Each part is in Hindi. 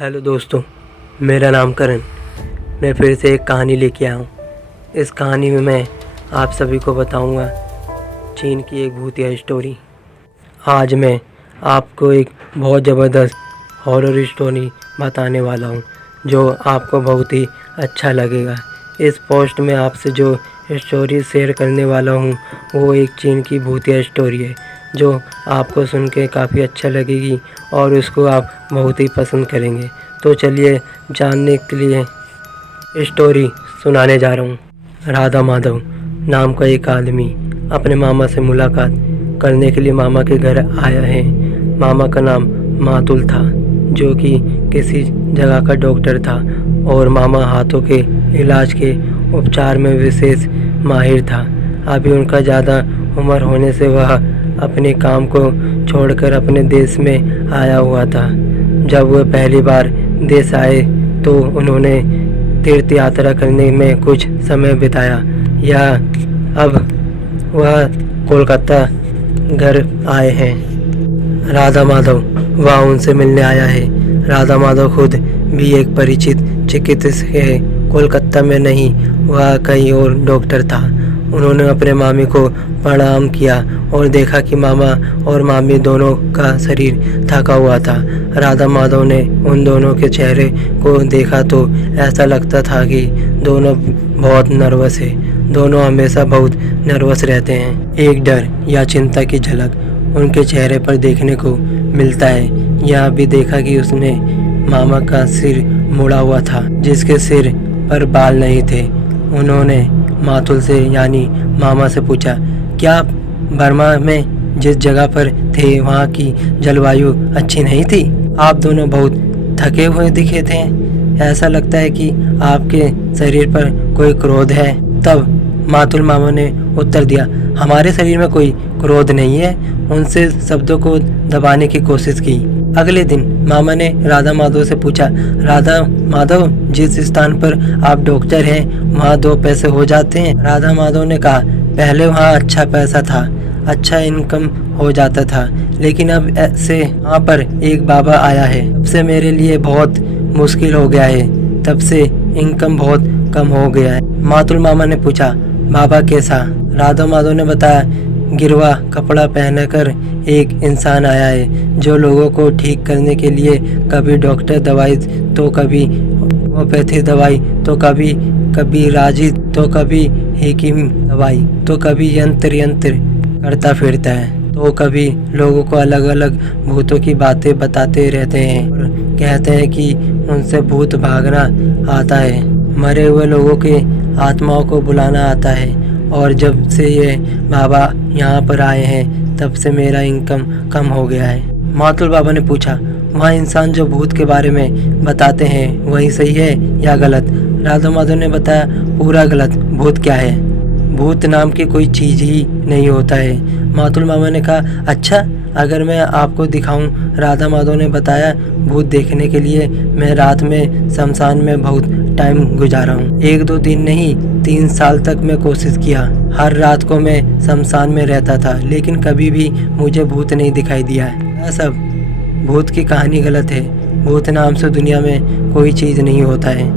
हेलो दोस्तों, मेरा नाम करण। मैं फिर से एक कहानी लेके आया हूँ। इस कहानी में मैं आप सभी को बताऊँगा चीन की एक भूतिया स्टोरी। आज मैं आपको एक बहुत ज़बरदस्त हॉरर स्टोरी बताने वाला हूँ जो आपको बहुत ही अच्छा लगेगा। इस पोस्ट में आपसे जो स्टोरी शेयर करने वाला हूँ वो एक चीन की भूतिया स्टोरी है जो आपको सुन के काफ़ी अच्छा लगेगी और उसको आप बहुत ही पसंद करेंगे। तो चलिए जानने के लिए स्टोरी सुनाने जा रहा हूँ। राधा माधव नाम का एक आदमी अपने मामा से मुलाकात करने के लिए मामा के घर आया है। मामा का नाम मातुल था जो कि किसी जगह का डॉक्टर था और मामा हाथों के इलाज के उपचार में विशेष माहिर था। अभी उनका ज़्यादा उम्र होने से वह अपने काम को छोड़कर अपने देश में आया हुआ था। जब वह पहली बार देश आए तो उन्होंने तीर्थ यात्रा करने में कुछ समय बिताया या अब वह कोलकाता घर आए हैं। राधा माधव वह उनसे मिलने आया है। राधा माधव खुद भी एक परिचित चिकित्सक है। कोलकाता में नहीं, वह कहीं और डॉक्टर था। उन्होंने अपने मामी को प्रणाम किया और देखा कि मामा और मामी दोनों का शरीर थका हुआ था। राधा माधव ने उन दोनों के चेहरे को देखा तो ऐसा लगता था कि दोनों बहुत नर्वस है। दोनों हमेशा बहुत नर्वस रहते हैं। एक डर या चिंता की झलक उनके चेहरे पर देखने को मिलता है। यह भी देखा कि उसने मामा का सिर मुड़ा हुआ था जिसके सिर पर बाल नहीं थे। उन्होंने मातुल से यानी मामा से पूछा, क्या आप बर्मा में जिस जगह पर थे वहाँ की जलवायु अच्छी नहीं थी? आप दोनों बहुत थके हुए दिखे थे। ऐसा लगता है कि आपके शरीर पर कोई क्रोध है। तब मातुल मामा ने उत्तर दिया, हमारे शरीर में कोई क्रोध नहीं है। उनसे शब्दों को दबाने की कोशिश की। अगले दिन मामा ने राधा माधव से पूछा, राधा माधव जिस स्थान पर आप डॉक्टर हैं वहाँ 2 पैसे हो जाते हैं? राधा माधव ने कहा, पहले वहाँ अच्छा पैसा था, अच्छा इनकम हो जाता था, लेकिन अब से वहाँ पर एक बाबा आया है, तब से मेरे लिए बहुत मुश्किल हो गया है। तब से इनकम बहुत कम हो गया है। मातुल मामा ने पूछा, बाबा कैसा? राधा माधव ने बताया, गिरवा कपड़ा पहनकर एक इंसान आया है जो लोगों को ठीक करने के लिए कभी डॉक्टर दवाई तो कभी होम्योपैथी दवाई तो कभी राजी तो कभी हकीम दवाई तो कभी यंत्र करता फिरता है, तो कभी लोगों को अलग अलग भूतों की बातें बताते रहते हैं और कहते हैं कि उनसे भूत भागना आता है, मरे हुए लोगों के आत्माओं को बुलाना आता है। और जब से ये बाबा यहाँ पर आए हैं तब से मेरा इनकम कम हो गया है। मातुल बाबा ने पूछा, वहाँ इंसान जो भूत के बारे में बताते हैं वही सही है या गलत? राधा माधव ने बताया, पूरा गलत। भूत क्या है? भूत नाम की कोई चीज़ ही नहीं होता है। मातुल मामा ने कहा, अच्छा, अगर मैं आपको दिखाऊं? राधा माधव ने बताया, भूत देखने के लिए मैं रात में शमशान में बहुत टाइम गुजारा हूँ। 1-2 दिन नहीं, 3 साल तक मैं कोशिश किया। हर रात को मैं शमशान में रहता था लेकिन कभी भी मुझे भूत नहीं दिखाई दिया है। यह सब भूत की कहानी गलत है। भूत नाम से दुनिया में कोई चीज़ नहीं होता है।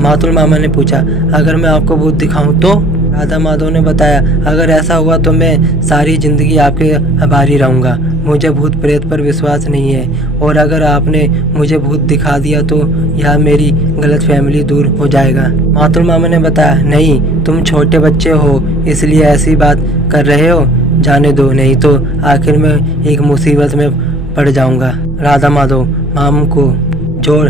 मातुल मामा ने पूछा, अगर मैं आपको भूत दिखाऊं तो? राधा माधव ने बताया, अगर ऐसा हुआ तो मैं सारी ज़िंदगी आपके आभारी रहूँगा। मुझे भूत प्रेत पर विश्वास नहीं है और अगर आपने मुझे भूत दिखा दिया तो यह मेरी गलतफहमी दूर हो जाएगा। मातुल मामा ने बताया, नहीं, तुम छोटे बच्चे हो इसलिए ऐसी बात कर रहे हो। जाने दो, नहीं तो आखिर में एक मुसीबत में पड़ जाऊँगा। राधा माधव माम को जोर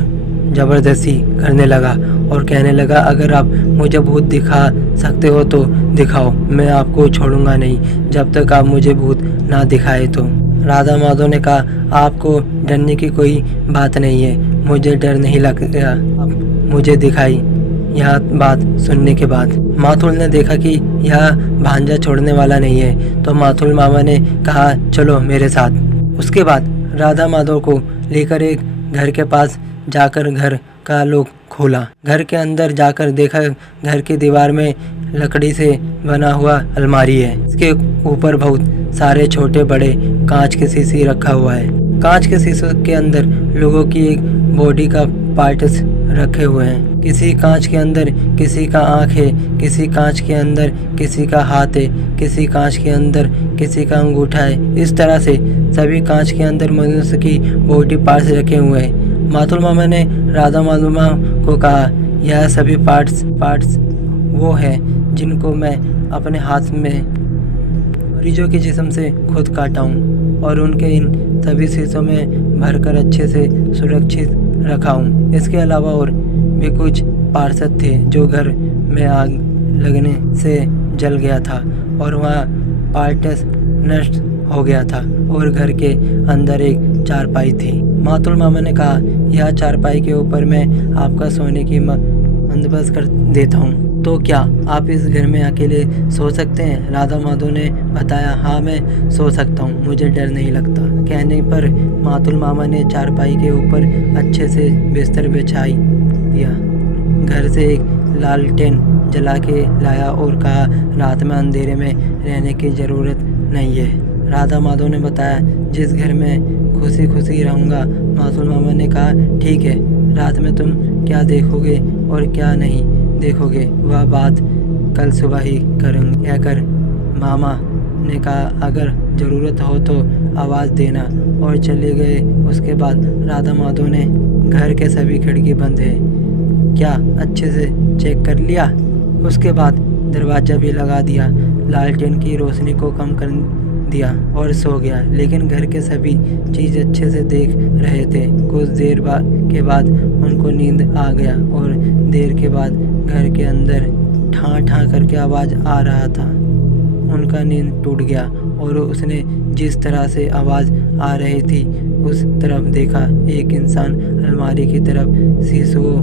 जबरदस्ती करने लगा और कहने लगा, अगर आप मुझे भूत दिखा सकते हो तो दिखाओ, मैं आपको छोड़ूंगा नहीं जब तक आप मुझे भूत ना दिखाए तो। राधा माधव ने कहा, आपको डरने की कोई बात नहीं है, मुझे डर नहीं लगता, आप मुझे दिखाई। यह बात सुनने के बाद मातुल ने देखा कि यह भांजा छोड़ने वाला नहीं है तो मातुल मामा ने कहा, चलो मेरे साथ। उसके बाद राधा माधव को लेकर एक घर के पास जाकर घर का लॉक खोला। घर के अंदर जाकर देखा, घर की दीवार में लकड़ी से बना हुआ अलमारी है। इसके ऊपर बहुत सारे छोटे बड़े कांच के शीशी रखा हुआ है। कांच के शीशों के अंदर लोगों की एक बॉडी का पार्ट्स रखे हुए हैं। किसी कांच के अंदर किसी का आँख है, किसी कांच के अंदर किसी का हाथ है, किसी कांच के अंदर किसी का अंगूठा है। इस तरह से सभी कांच के अंदर मनुष्य की बॉडी पार्ट्स रखे हुए हैं। मातुल मामा ने राधा माधव को कहा, यह सभी पार्ट्स वो है जिनको मैं अपने हाथ में मरीजों के जिस्म से खुद काटा हूँ और उनके इन सभी शीशों में भरकर अच्छे से सुरक्षित रखा हूँ। इसके अलावा और भी कुछ पार्षद थे जो घर में आग लगने से जल गया था और वहाँ पार्ट्स नष्ट हो गया था और घर के अंदर एक चारपाई थी। मातुल मामा ने कहा, यह चारपाई के ऊपर मैं आपका सोने की बंदोबस्त कर देता हूँ, तो क्या आप इस घर में अकेले सो सकते हैं? राधा माधव ने बताया, हाँ मैं सो सकता हूँ, मुझे डर नहीं लगता। कहने पर मातुल मामा ने चारपाई के ऊपर अच्छे से बिस्तर बिछाई दिया, घर से एक लालटेन जला के लाया और कहा, रात में अंधेरे में रहने की ज़रूरत नहीं है। राधा माधव ने बताया, जिस घर में खुशी खुशी रहूँगा। मातुल मामा ने कहा, ठीक है, रात में तुम क्या देखोगे और क्या नहीं देखोगे वह बात कल सुबह ही करूँगी, कहकर मामा ने कहा, अगर ज़रूरत हो तो आवाज़ देना, और चले गए। उसके बाद राधा माधव ने घर के सभी खिड़की बंद है क्या अच्छे से चेक कर लिया। उसके बाद दरवाज़ा भी लगा दिया, लालटेन की रोशनी को कम कर दिया और सो गया। लेकिन घर के सभी चीज़ अच्छे से देख रहे थे। कुछ देर के बाद उनको नींद आ गया और देर के बाद घर के अंदर ठां ठां करके आवाज़ आ रहा था। उनका नींद टूट गया और उसने जिस तरह से आवाज़ आ रही थी उस तरफ देखा। एक इंसान अलमारी की तरफ शीशों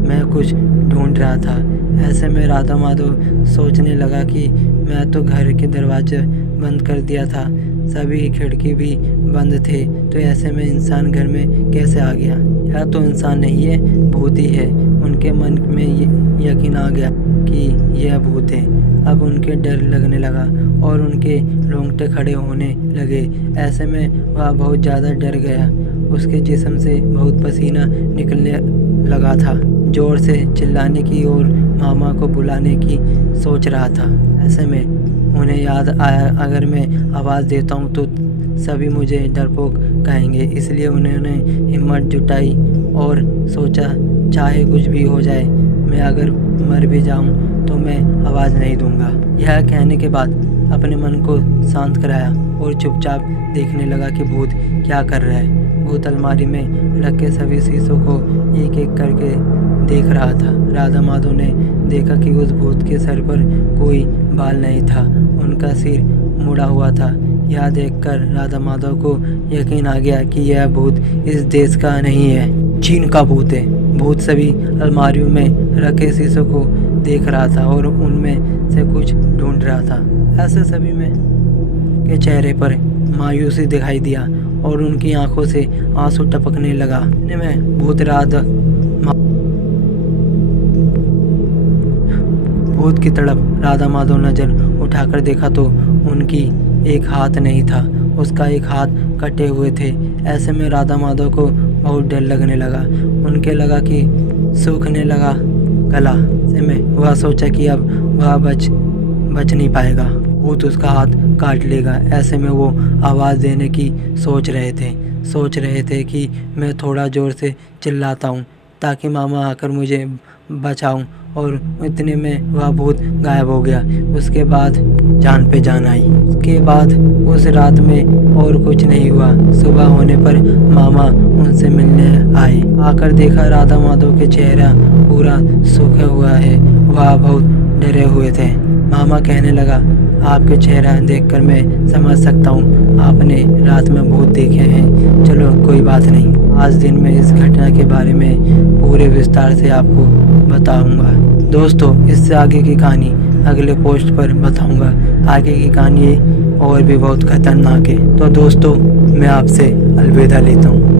में कुछ ढूंढ रहा था। ऐसे में राधा माधव सोचने लगा कि मैं तो घर के दरवाजे बंद कर दिया था, सभी खिड़की भी बंद थे, तो ऐसे में इंसान घर में कैसे आ गया? यह तो इंसान नहीं है, भूत ही है। उनके मन में यकीन आ गया कि यह भूत है। अब उनके डर लगने लगा और उनके रोंगटे खड़े होने लगे। ऐसे में वह बहुत ज़्यादा डर गया। उसके जिस्म से बहुत पसीना निकलने लगा था। ज़ोर से चिल्लाने की और मामा को बुलाने की सोच रहा था। ऐसे में उन्हें याद आया, अगर मैं आवाज़ देता हूँ तो सभी मुझे डरपोक कहेंगे। इसलिए उन्होंने हिम्मत जुटाई और सोचा, चाहे कुछ भी हो जाए, मैं अगर मर भी जाऊँ तो मैं आवाज़ नहीं दूंगा। यह कहने के बाद अपने मन को शांत कराया और चुपचाप देखने लगा कि भूत क्या कर रहा है। भूत अलमारी में रखे सभी शीशों को एक एक करके देख रहा था। राधा माधव ने देखा कि उस भूत के सर पर कोई बाल नहीं था, उनका सिर मुड़ा हुआ था। यह देखकर राधा माधव को यकीन आ गया कि यह भूत इस देश का नहीं है, चीन का भूत है। भूत सभी अलमारियों में रखे शीशों को देख रहा था और उनमें से कुछ ढूंढ रहा था। ऐसे सभी में के चेहरे पर मायूसी दिखाई दिया और उनकी आंखों से आंसू टपकने लगा। इतने में भूत की तरफ राधा माधव नजर उठाकर देखा तो उनकी एक हाथ नहीं था, उसका एक हाथ कटे हुए थे। ऐसे में राधा माधव को बहुत डर लगने लगा। उनके लगा कि सूखने लगा गला। ऐसे में वह सोचा कि अब वह बच नहीं पाएगा, भूत उसका हाथ काट लेगा। ऐसे में वो आवाज़ देने की सोच रहे थे कि मैं थोड़ा ज़ोर से चिल्लाता हूँ ताकि मामा आकर मुझे बचाऊं, और इतने में वह भूत गायब हो गया। उसके बाद जान पे जान आई। उसके बाद उस रात में और कुछ नहीं हुआ। सुबह होने पर मामा उनसे मिलने आए। आकर देखा राधा माधव के चेहरा पूरा सूखा हुआ है, वह बहुत डरे हुए थे। मामा कहने लगा, आपके चेहरा देखकर मैं समझ सकता हूँ आपने रात में भूत देखे हैं। चलो कोई बात नहीं, आज दिन में इस घटना के बारे में पूरे विस्तार से आपको बताऊंगा। दोस्तों, इससे आगे की कहानी अगले पोस्ट पर बताऊंगा। आगे की कहानी और भी बहुत खतरनाक है। तो दोस्तों, मैं आपसे अलविदा लेता हूँ।